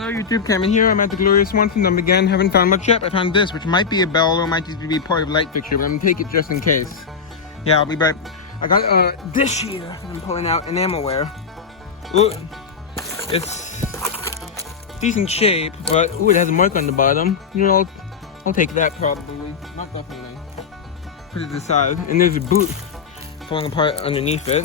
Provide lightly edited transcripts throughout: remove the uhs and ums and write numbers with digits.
Hello YouTube, Cameron here. I'm at the Gloria Swanson dump again. Haven't found much yet. I found this, which might be a bell or might just be part of light fixture, but I'm gonna take it just in case. Yeah, I'll be back. I got a dish here. I'm pulling out enamelware. Ooh, it's decent shape, but ooh, it has a mark on the bottom. You know, I'll take that probably. Not definitely. Put it aside. And there's a boot falling apart underneath it.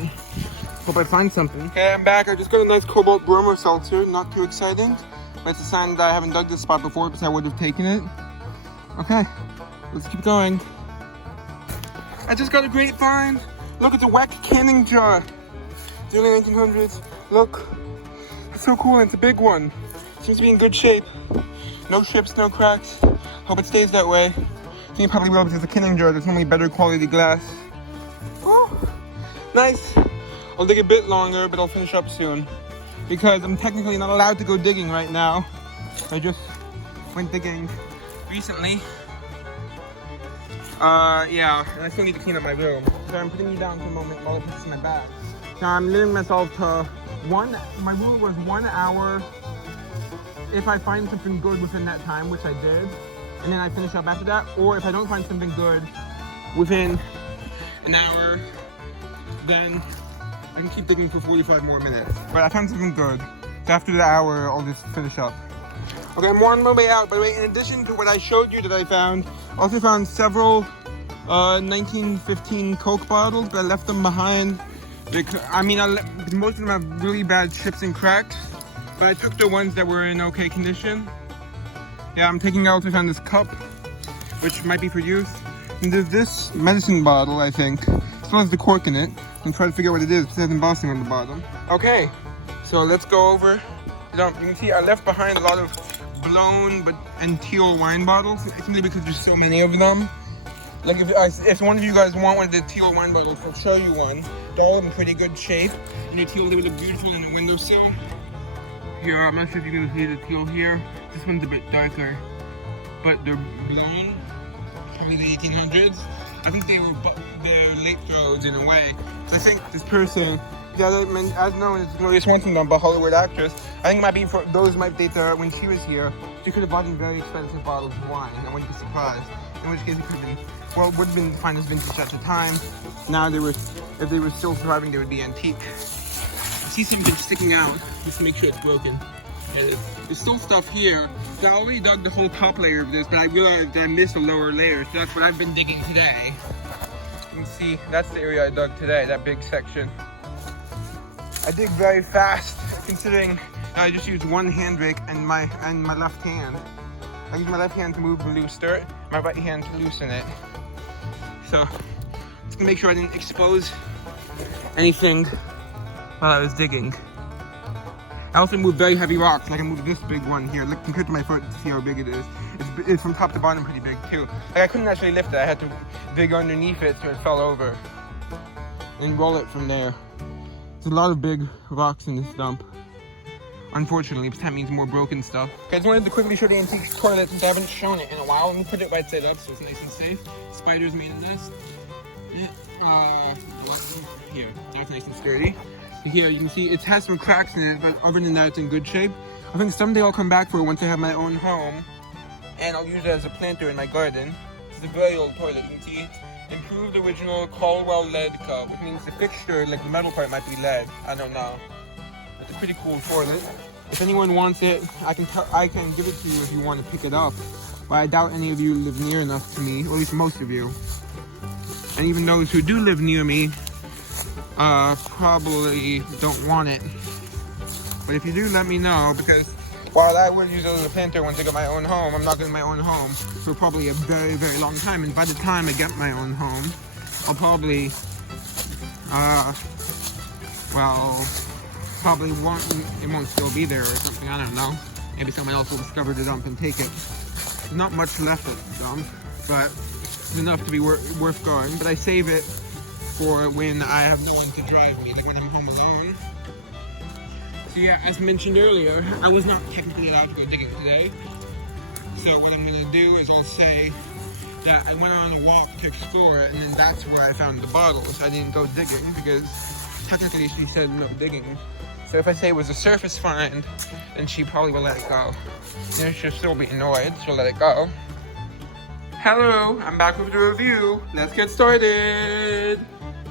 Hope I find something. Okay, I'm back. I just got a nice cobalt bromo seltzer. Not too exciting, but it's a sign that I haven't dug this spot before because I would have taken it. Okay, let's keep going. I just got a great find. Look, it's a Weck canning jar. It's early 1900s. Look, it's so cool. And it's a big one. Seems to be in good shape. No chips, no cracks. Hope it stays that way. I think it probably will because it's a canning jar. There's normally better quality glass. Oh, nice. I'll dig a bit longer, but I'll finish up soon because I'm technically not allowed to go digging right now. I just went digging recently. Yeah, and I still need to clean up my room. So I'm putting you down for a moment while I put this in my bag. So I'm limiting myself to my rule was 1 hour if I find something good within that time, which I did, and then I finish up after that. Or if I don't find something good within an hour, then I can keep digging for 45 more minutes. But I found something good. So after the hour, I'll just finish up. Okay, I'm on my way out. By the way, in addition to what I showed you that I found, I also found several 1915 Coke bottles, but I left them behind. Because, most of them have really bad chips and cracks, but I took the ones that were in okay condition. Yeah, I'm taking out, I found this cup, which might be for use. And there's this medicine bottle, I think. It still has the cork in it. And try to figure out what it is. It has embossing on the bottom. Okay, so let's go over. You can see I left behind a lot of blown and teal wine bottles, simply because there's so many of them. Like if one of you guys want one of the teal wine bottles, I'll show you one. They're all in pretty good shape, and the teal, they would look beautiful in the windowsill. Here, I'm not sure if you can see the teal here. This one's a bit darker, but they're blown, probably the 1800s. I think they're late throws in a way. So I think this person, as known as Gloria Swanson, a Hollywood actress, I think those might date her when she was here. She could have bought in very expensive bottles of wine. I wouldn't be surprised. In which case it could have been, well, it would have been defined as vintage at the time. Now if they were still surviving, they would be antique. I see something sticking out, just to make sure it's broken. There's still stuff here. So I already dug the whole top layer of this, but I realized that I missed a lower layer, so that's what I've been digging today. You can see, that's the area I dug today, that big section. I dig very fast, considering I just used one hand rake and my left hand. I used my left hand to move the loose dirt, my right hand to loosen it. So, just gonna make sure I didn't expose anything while I was digging. I also moved very heavy rocks, like I moved this big one here. Look, compared to my foot, to see how big it is. It's from top to bottom pretty big too. Like I couldn't actually lift it, I had to dig underneath it so it fell over. And roll it from there. There's a lot of big rocks in this dump. Unfortunately, because that means more broken stuff. Okay, I just wanted to quickly show the antique toilet since I haven't shown it in a while. Let me put it right side up so it's nice and safe. Spiders made a nest. Here, that's nice and sturdy. Here you can see it has some cracks in it, but other than that it's in good shape. I think someday I'll come back for it once I have my own home, and I'll use it as a planter in my garden. This is a very old toilet. You can see improved original Caldwell lead cup, which means the fixture, like the metal part, might be lead. I don't know. It's a pretty cool toilet. If anyone wants it, I can give it to you if you want to pick it up. But I doubt any of you live near enough to me, or at least most of you. And even those who do live near me, probably don't want it. But if you do, let me know, because while I would use it as a planter once I get my own home, I'm not getting my own home for probably a very, very long time. And by the time I get my own home, I'll probably, probably it won't still be there or something, I don't know. Maybe someone else will discover the dump and take it. There's not much left at the dump, but it's enough to be worth going. But I save it for when I have no one to drive me, like when I'm home alone. So yeah, as mentioned earlier, I was not technically allowed to go digging today. So what I'm gonna do is I'll say that I went on a walk to explore it, and then that's where I found the bottles. I didn't go digging because technically she said no digging. So if I say it was a surface find, then she probably will let it go. Then she'll still be annoyed, she'll let it go. Hello, I'm back with the review. Let's get started.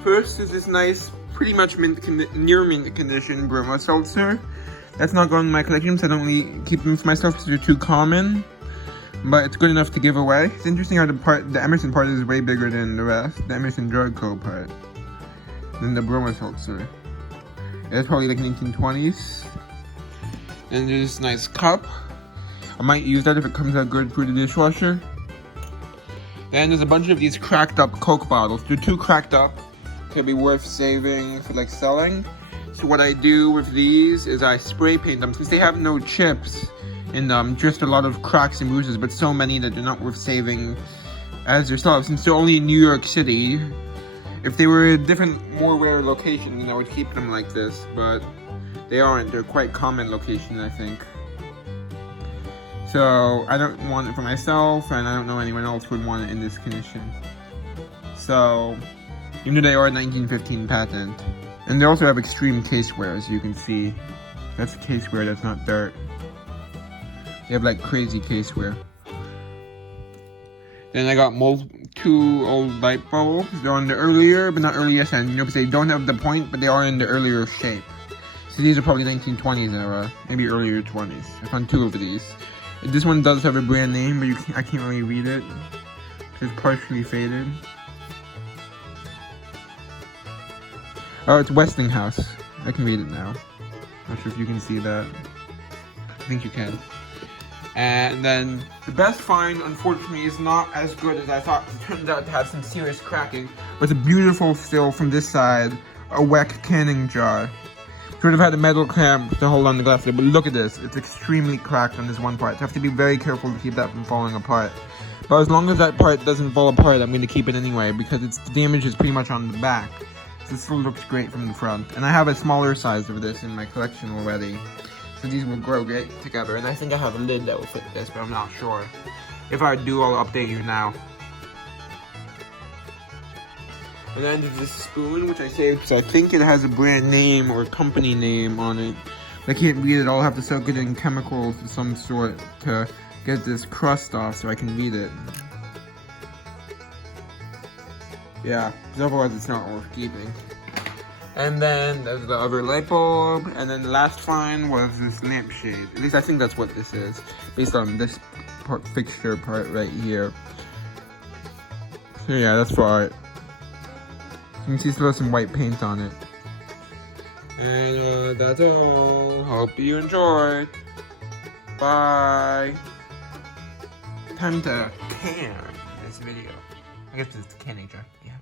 First is this nice, pretty much near mint condition Bromo seltzer. That's not going in my collection, so I don't really keep them for myself because they're too common. But it's good enough to give away. It's interesting how the Emerson part is way bigger than the rest. The Emerson Drug Co. part. Than the Bromo seltzer. It's probably like 1920s. And there's this nice cup. I might use that if it comes out good through the dishwasher. And there's a bunch of these cracked up Coke bottles. They're too cracked up to be worth saving for like selling. So what I do with these is I spray paint them since they have no chips in them. Just a lot of cracks and bruises, but so many that they're not worth saving as yourself. Since they're only in New York City, if they were a different, more rare location, then I would keep them like this. But they aren't. They're quite common location, I think. So I don't want it for myself, and I don't know anyone else would want it in this condition. So, even though they are a 1915 patent. And they also have extreme caseware, as you can see. That's caseware, that's not dirt. They have like crazy caseware. Then I got two old light bulbs. They're on the earlier, but not earliest end. You know, because they don't have the point, but they are in the earlier shape. So these are probably 1920s era, maybe earlier 20s. I found two of these. This one does have a brand name, but I can't really read it. It's partially faded. Oh, it's Westinghouse. I can read it now. Not sure if you can see that. I think you can. And then the best find, unfortunately, is not as good as I thought. It turns out to have some serious cracking. But it's a beautiful still from this side, a Weck canning jar. Sort of had a metal clamp to hold on the glass lid, but look at this. It's extremely cracked on this one part. So I have to be very careful to keep that from falling apart. But as long as that part doesn't fall apart, I'm going to keep it anyway, because the damage is pretty much on the back. So it still looks great from the front. And I have a smaller size of this in my collection already. So these will grow great together. And I think I have a lid that will fit this, but I'm not sure. If I do, I'll update you now. And then there's this spoon, which I saved because I think it has a brand name or company name on it. I can't read it. I'll have to soak it in chemicals of some sort to get this crust off so I can read it. Yeah, because otherwise it's not worth keeping. And then there's the other light bulb. And then the last find was this lampshade. At least I think that's what this is, based on this fixture part right here. So yeah, that's for art. You can see still has some white paint on it. And that's all. Hope you enjoyed. Bye. Time to can this video. I guess it's the canning jar. Yeah.